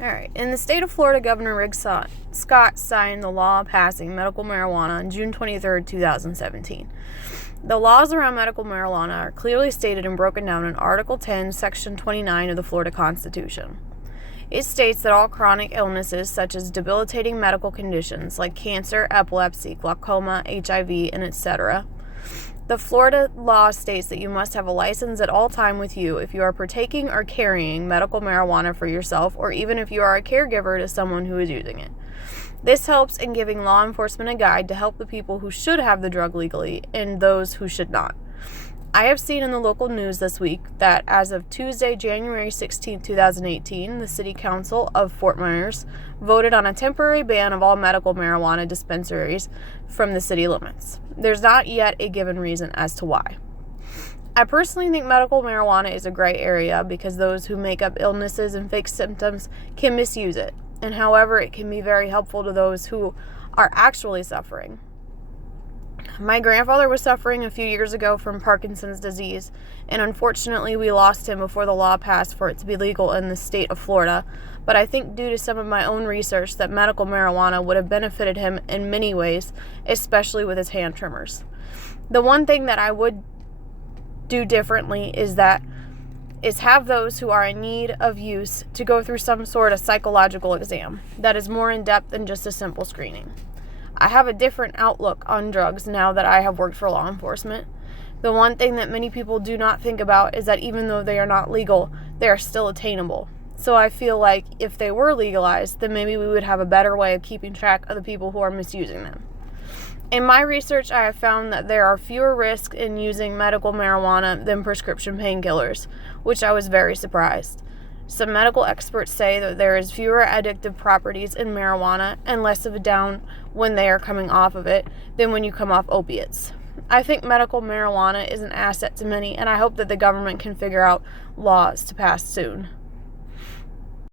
All right. In the state of Florida, Governor Rick Scott signed the law passing medical marijuana on June 23rd, 2017. The laws around medical marijuana are clearly stated and broken down in Article 10, Section 29 of the Florida Constitution. It states that all chronic illnesses, such as debilitating medical conditions like cancer, epilepsy, glaucoma, HIV, and etc., the Florida law states that you must have a license at all time with you if you are partaking or carrying medical marijuana for yourself, or even if you are a caregiver to someone who is using it. This helps in giving law enforcement a guide to help the people who should have the drug legally and those who should not. I have seen in the local news this week that as of Tuesday, January 16, 2018, the City Council of Fort Myers voted on a temporary ban of all medical marijuana dispensaries from the city limits. There's not yet a given reason as to why. I personally think medical marijuana is a gray area because those who make up illnesses and fake symptoms can misuse it, and however, it can be very helpful to those who are actually suffering. My grandfather was suffering a few years ago from Parkinson's disease, and unfortunately we lost him before the law passed for it to be legal in the state of Florida, but I think due to some of my own research that medical marijuana would have benefited him in many ways, especially with his hand tremors. The one thing that I would do differently is have those who are in need of use to go through some sort of psychological exam that is more in depth than just a simple screening. I have a different outlook on drugs now that I have worked for law enforcement. The one thing that many people do not think about is that even though they are not legal, they are still attainable. So I feel like if they were legalized, then maybe we would have a better way of keeping track of the people who are misusing them. In my research, I have found that there are fewer risks in using medical marijuana than prescription painkillers, which I was very surprised. Some medical experts say that there is fewer addictive properties in marijuana and less of a down when they are coming off of it than when you come off opiates. I think medical marijuana is an asset to many, and I hope that the government can figure out laws to pass soon.